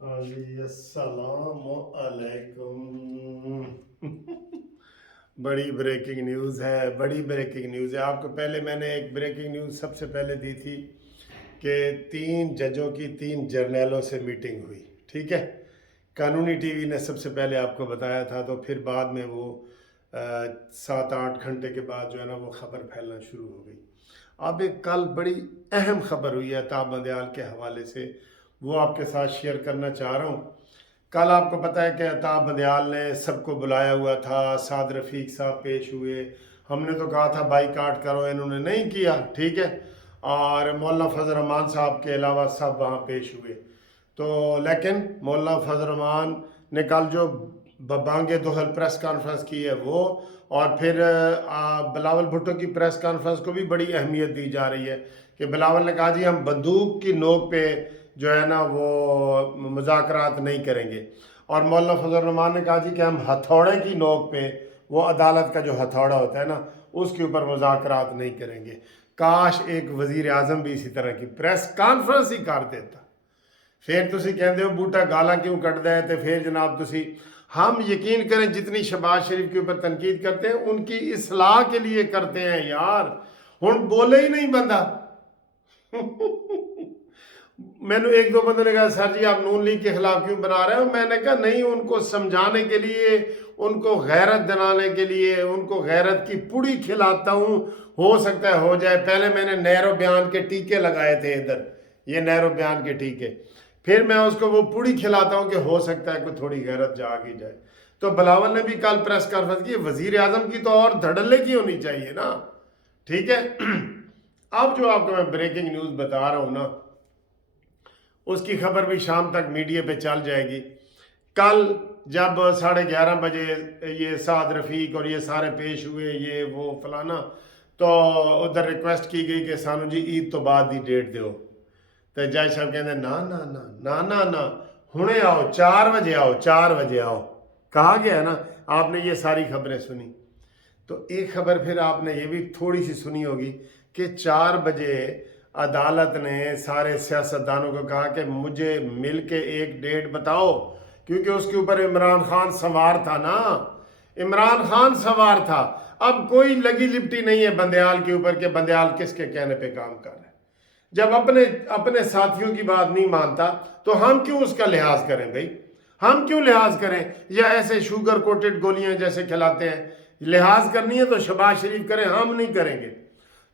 जी अस्सलाम वालेकुम। बड़ी ब्रेकिंग न्यूज़ है, बड़ी ब्रेकिंग न्यूज़ है। आपको पहले मैंने एक ब्रेकिंग न्यूज़ सबसे पहले दी थी कि 3 जजों की 3 जर्नैलों से मीटिंग हुई। ठीक है, कानूनी टीवी ने सबसे पहले आपको बताया था, तो फिर बाद में वो 7-8 घंटे के बाद जो है ना वो ख़बर फैलना शुरू हो गई। अब एक कल बड़ी अहम ख़बर हुई है ताब बंदयाल के हवाले से, वो आपके साथ शेयर करना चाह रहा हूँ। कल आपको पता है कि अताब बंदयाल ने सबको बुलाया हुआ था, साद रफ़ीक साहब पेश हुए। हमने तो कहा था बाईकाट करो, इन्होंने नहीं किया, ठीक है। और मौलाना फजल रहमान साहब के अलावा सब वहाँ पेश हुए। तो लेकिन मौलाना फजल रहमान ने कल जो बांगे दोहल प्रेस कॉन्फ्रेंस की है वो, और फिर बिलावल भुट्टो की प्रेस कॉन्फ्रेंस को भी बड़ी अहमियत दी जा रही है कि बिलावल ने कहा जी हम बंदूक की नोक पे जो है ना वो मुज़ाकरात नहीं करेंगे, और मौलाना फजल रहमान ने कहा जी कि हम हथौड़े की नोक पे, वो अदालत का जो हथौड़ा होता है ना उसके ऊपर मुज़ाकरात नहीं करेंगे। काश एक वज़ीर आज़म भी इसी तरह की प्रेस कॉन्फ्रेंस ही कर देता। फिर तुसी कहते हो बूटा गाला क्यों कटदा है, तो फिर जनाब तुसी, हम यकीन करें जितनी शहबाज शरीफ के ऊपर तनकीद करते हैं उनकी इस्लाह के लिए करते हैं यार। हुण बोले ही नहीं बंदा। मैंने एक दो बंदों ने कहा सर जी आप नून लीग के खिलाफ क्यों बना रहे हो, मैंने कहा नहीं, उनको समझाने के लिए, उनको गैरत दिलाने के लिए, उनको गैरत की पुड़ी खिलाता हूँ। हो सकता है हो जाए। पहले मैंने नहरो बयान के टीके लगाए थे इधर, ये नहरो बयान के टीके, फिर मैं उसको वो पुड़ी खिलाता हूँ कि हो सकता है कोई थोड़ी गैरत जाग ही जाए। तो बिलावल ने भी कल प्रेस कॉन्फ्रेंस की, वजीर आजम की तो और धड़ल्ले की होनी चाहिए ना, ठीक है। अब जो आपको मैं ब्रेकिंग न्यूज़ बता रहा हूँ ना, उसकी खबर भी शाम तक मीडिया पे चल जाएगी। कल जब 11:30 बजे ये साद रफ़ीक और ये सारे पेश हुए, ये वो फलाना, तो उधर रिक्वेस्ट की गई कि सानू जी ईद तो बाद की डेट दो। तो जज साहब कहते ना ना ना ना ना ना, हुणे आओ, 4 बजे आओ, 4 बजे आओ। कहा गया है ना। आपने ये सारी खबरें सुनी, तो एक खबर फिर आपने ये भी थोड़ी सी सुनी होगी कि 4 बजे अदालत ने सारे सियासतदानों को कहा कि मुझे मिल के एक डेट बताओ, क्योंकि उसके ऊपर इमरान खान सवार था ना, इमरान खान सवार था। अब कोई लगी लिपटी नहीं है बंदयाल के ऊपर कि बंदयाल किसके कहने पे काम कर रहा है। जब अपने अपने साथियों की बात नहीं मानता तो हम क्यों उसका लिहाज करें भाई, हम क्यों लिहाज करें, या ऐसे शुगर कोटेड गोलियां जैसे खिलाते हैं। लिहाज करनी है तो शहबाज शरीफ करें, हम नहीं करेंगे।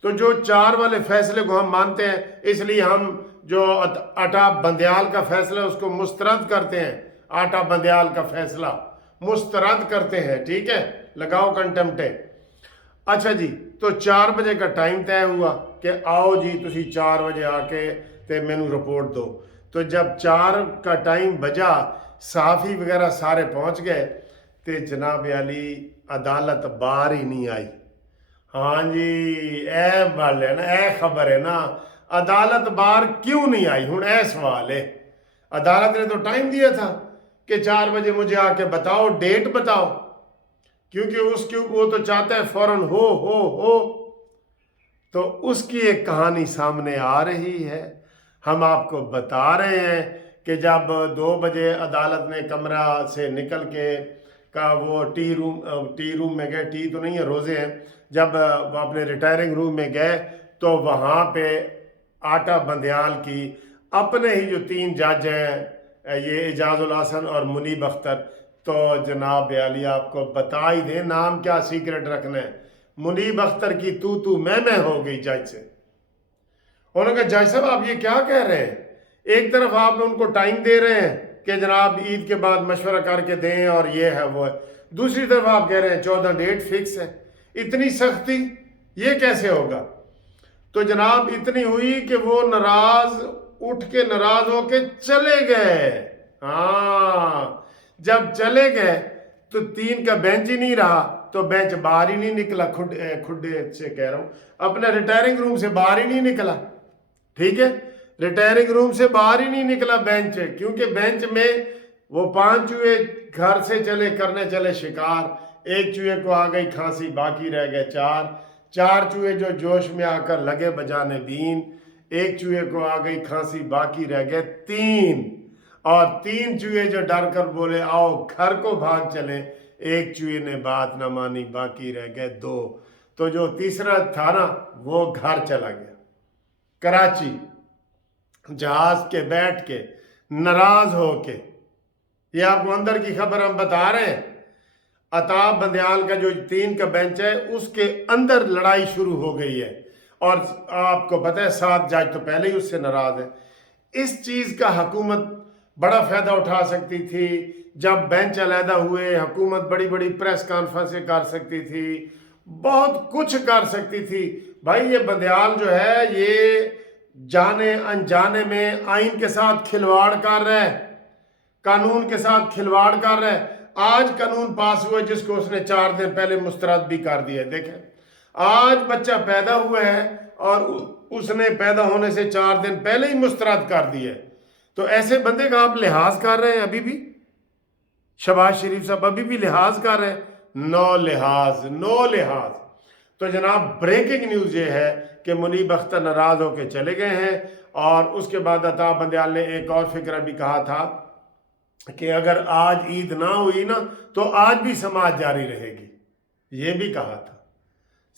तो जो 4 वाले फैसले को हम मानते हैं, इसलिए हम जो आटा बंदयाल का फैसला है उसको मुस्तरद करते हैं। आटा बंदयाल का फैसला मुस्तरद करते हैं, ठीक है, लगाओ कंटेम्प्टे। अच्छा जी, तो 4 बजे का टाइम तय हुआ कि आओ जी तुसी 4 बजे आके ते मैनू रिपोर्ट दो। तो जब 4 का टाइम बजा, सहाफ़ी वगैरह सारे पहुंच गए, तो जनाब अली अदालत बाहर ही नहीं आई। हाँ जी, ए गल है ना, ए खबर है ना, अदालत बाहर क्यों नहीं आई, हूँ ए सवाल है। अदालत ने तो टाइम दिया था कि 4 बजे मुझे आके बताओ, डेट बताओ, क्योंकि उसके वो तो चाहता है फौरन हो। तो उसकी एक कहानी सामने आ रही है, हम आपको बता रहे हैं कि जब 2 बजे अदालत ने कमरा से निकल के का वो टी रूम में गए, टी तो नहीं है रोज़े हैं, जब वो अपने रिटायरिंग रूम में गए तो वहाँ पे आटा बंदयाल की अपने ही जो 3 जज हैं, ये एजाजुल हसन और मुनीब अख्तर, तो जनाब आली आपको बता ही दें, नाम क्या सीक्रेट रखना है, मुनीब अख्तर की तू मैं हो गई जज से। उन्होंने कहा जज साहब आप ये क्या कह रहे हैं, एक तरफ आप उनको टाइम दे रहे हैं कि जनाब ईद के बाद मशवरा करके दें और ये है वो है, दूसरी तरफ आप कह रहे हैं 14 डेट फिक्स है। इतनी सख्ती, ये कैसे होगा। तो जनाब इतनी हुई कि वो नाराज, उठ के नाराज होके चले गए। हाँ, जब चले गए तो 3 का बेंच ही नहीं रहा, तो बेंच बाहर ही नहीं निकला, खुडे से कह रहा हूं, अपने रिटायरिंग रूम से बाहर ही नहीं निकला, ठीक है, रिटायरिंग रूम से बाहर ही नहीं निकला बेंच, क्योंकि बेंच में वो 5 चूहे घर से चले करने चले शिकार, एक चूहे को आ गई खांसी, बाकी रह गए 4 चूहे जो जोश में आकर लगे बजाने बीन, एक चूहे को आ गई खांसी, बाकी रह गए 3। और 3 चूहे जो डर कर बोले आओ घर को भाग चले, एक चूहे ने बात न मानी, बाकी रह गए 2। तो जो तीसरा था ना वो घर चला गया कराची, जहाज के बैठ के नाराज होके। ये आपको अंदर की खबर हम बता रहे हैं। अताब बंदयाल का जो 3 का बेंच है उसके अंदर लड़ाई शुरू हो गई है, और आपको पता है 7 जज तो पहले ही उससे नाराज है। इस चीज़ का हुकूमत बड़ा फ़ायदा उठा सकती थी। जब बेंच अलहदा हुए, हुकूमत बड़ी बड़ी प्रेस कॉन्फ्रेंसें कर सकती थी, बहुत कुछ कर सकती थी। भाई ये बंदयाल जो है ये जाने अनजाने में आइन के साथ खिलवाड़ कर रहा है, कानून के साथ खिलवाड़ कर रहा है। आज कानून पास हुआ जिसको उसने 4 दिन पहले मुस्तरद भी कर दिया। देखें, आज बच्चा पैदा हुआ है और उसने पैदा होने से 4 दिन पहले ही मुस्तरद कर दिया। तो ऐसे बंदे का आप लिहाज कर रहे हैं। अभी भी शहबाज शरीफ साहब अभी भी लिहाज कर रहे हैं। नो लिहाज, नो लिहाज। तो जनाब ब्रेकिंग न्यूज़ ये है कि मुनीब अख्तर नाराज होकर चले गए हैं। और उसके बाद अताब बंदयाल ने एक और फिक्र भी कहा था कि अगर आज ईद ना हुई ना तो आज भी समाज जारी रहेगी, ये भी कहा था।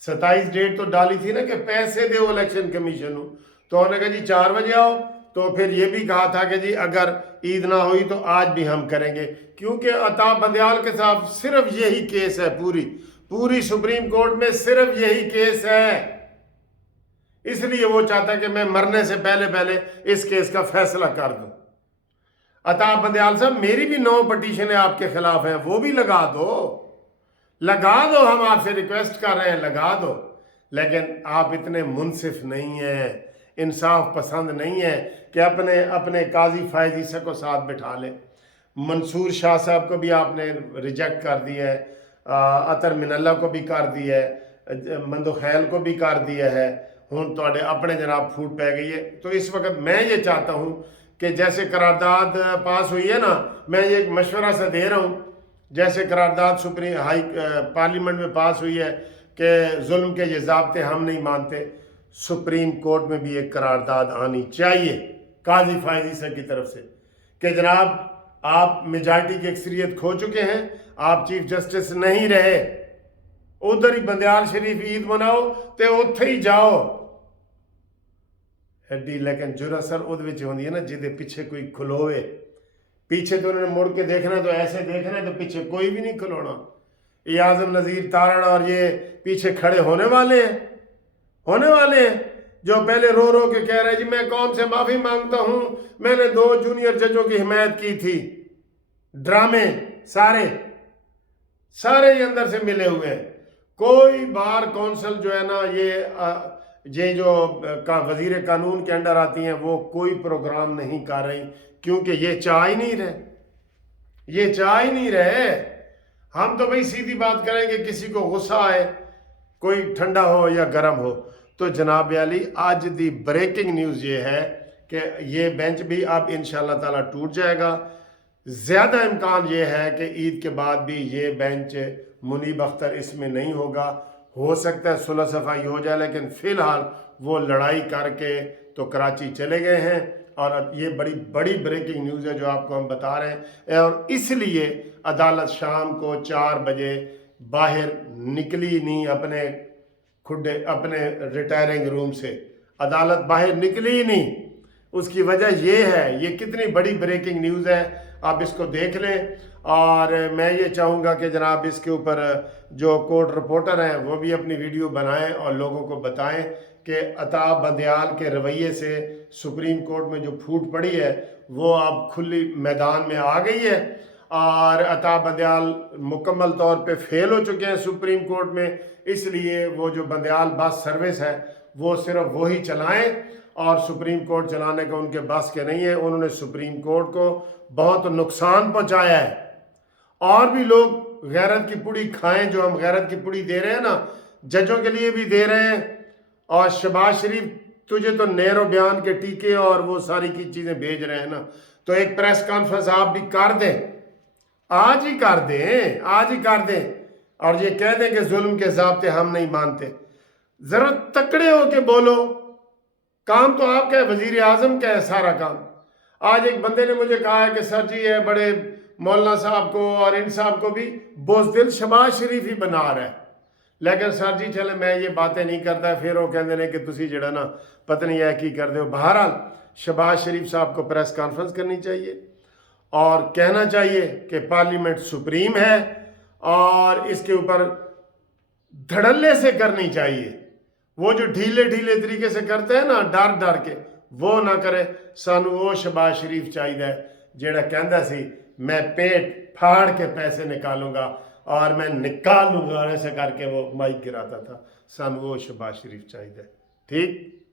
27 डेट तो डाली थी ना कि पैसे दो इलेक्शन कमीशन को, तो उन्होंने कहा जी 4 बजे आओ। तो फिर ये भी कहा था कि जी अगर ईद ना हुई तो आज भी हम करेंगे, क्योंकि अताब बंदयाल के साथ सिर्फ यही केस है, पूरी सुप्रीम कोर्ट में सिर्फ यही केस है। इसलिए वो चाहता कि मैं मरने से पहले पहले इस केस का फैसला कर दूं। अताब बंदयाल साहब मेरी भी 9 पिटीशनें आपके खिलाफ हैं, वो भी लगा दो, हम आपसे रिक्वेस्ट कर रहे हैं, लगा दो। लेकिन आप इतने मुनसिफ नहीं हैं, इंसाफ पसंद नहीं है कि अपने काजी फायज ईसा को साथ बिठा ले। मंसूर शाह साहब को भी आपने रिजेक्ट कर दिया है, अतर मिनल्ला को भी कर दिया है, मंदो खैल को भी कर दिया है, हुण तुहाडे अपने जनाब फूट पै गई है। तो इस वक्त मैं ये चाहता हूँ कि जैसे करारदाद पास हुई है ना, मैं ये एक मशवरा सा दे रहा हूँ, जैसे करारदाद सुप्रीम हाई पार्लियामेंट में पास हुई है कि जुल्म के ये ज़ाब्ते हम नहीं मानते, सुप्रीम कोर्ट में भी एक करारदाद आनी चाहिए काजी फायज ईसा की तरफ से कि जनाब आप मेजॉरिटी की अक्सरियत खो चुके हैं, आप चीफ जस्टिस नहीं रहे, उधर ही बंदयाल शरीफ ईद मनाओ तो उत्थे ही जाओ। एडी लेकिन जुरसर उहदे विच होंदी है ना जिहदे पीछे कोई खलोवे। पीछे तो उन्होंने मुड़ के देखना, तो ऐसे देखना तो पीछे कोई भी नहीं खलोना। ये आजम नज़ीर तारड़ और ये पीछे खड़े होने वाले हैं जो पहले रो रो के कह रहे जी मैं कौम से माफ़ी मांगता हूँ, मैंने 2 जूनियर जजों की हिमायत की थी। ड्रामे सारे अंदर से मिले हुए हैं। कोई बार कौंसल जो है ना ये जो वजीर कानून के अंडर आती हैं वो कोई प्रोग्राम नहीं कर रही, क्योंकि ये चाह ही नहीं रहे। हम तो भाई सीधी बात करेंगे, किसी को गुस्सा आए, कोई ठंडा हो या गर्म हो। तो जनाब अली आज दी ब्रेकिंग न्यूज़ ये है कि ये बेंच भी अब इंशाल्लाह ताला टूट जाएगा। ज़्यादा इम्कान ये है कि ईद के बाद भी ये बेंच मुनीब अख्तर इसमें नहीं होगा। हो सकता है सुलह सफाई हो जाए, लेकिन फ़िलहाल वो लड़ाई करके तो कराची चले गए हैं। और ये बड़ी ब्रेकिंग न्यूज़ है जो आपको हम बता रहे हैं। और इसलिए अदालत शाम को 4 बजे बाहर निकली नहीं, अपने रिटायरिंग रूम से अदालत बाहर निकली नहीं। उसकी वजह ये है, ये कितनी बड़ी ब्रेकिंग न्यूज़ है, आप इसको देख लें। और मैं ये चाहूँगा कि जनाब इसके ऊपर जो कोर्ट रिपोर्टर हैं वो भी अपनी वीडियो बनाएं और लोगों को बताएं कि अताब बंदयाल के रवैये से सुप्रीम कोर्ट में जो फूट पड़ी है वो अब खुली मैदान में आ गई है। और अताब बंदयाल मुकम्मल तौर पे फेल हो चुके हैं सुप्रीम कोर्ट में। इसलिए वो जो बंदयाल बस सर्विस है वो सिर्फ वही चलाएं, और सुप्रीम कोर्ट चलाने का उनके बस के नहीं है। उन्होंने सुप्रीम कोर्ट को बहुत नुकसान पहुंचाया है। और भी लोग गैरत की पुड़ी खाएं, जो हम गैरत की पुड़ी दे रहे हैं ना, जजों के लिए भी दे रहे हैं। और शहबाज शरीफ तुझे तो नहरो बयान के टीके और वो सारी की चीज़ें भेज रहे हैं ना, तो एक प्रेस कॉन्फ्रेंस आप भी कर दें, आज ही कर दें और ये कह दें कि जुल्म के ज़ाब्ते हम नहीं मानते। ज़रा तकड़े हो के बोलो। काम तो आपका है, वज़ीर आज़म का है सारा काम। आज एक बंदे ने मुझे कहा है कि सर जी ये बड़े मौलाना साहब को और इन साहब को भी बुज़दिल शहबाज शरीफ ही बना रहा है, लेकिन सर जी चले मैं ये बातें नहीं करता, फिर वो कहते हैं कि तुसी जड़ा ना पता नहीं है की कर दो। बहरहाल शहबाज शरीफ साहब को प्रेस कॉन्फ्रेंस करनी चाहिए और कहना चाहिए कि पार्लियामेंट सुप्रीम है और इसके ऊपर धड़ल्ले से करनी चाहिए। वो जो ढीले ढीले तरीके से करते हैं ना डर डर के, वो ना करे। सानू वो शहबाज शरीफ चाहिए जेड़ा कहता सी मैं पेट फाड़ के पैसे निकालूंगा और मैं निकाल लूंगा, ऐसे करके वो माइक गिराता था। सानू वो शहबाज शरीफ चाहिए। ठीक।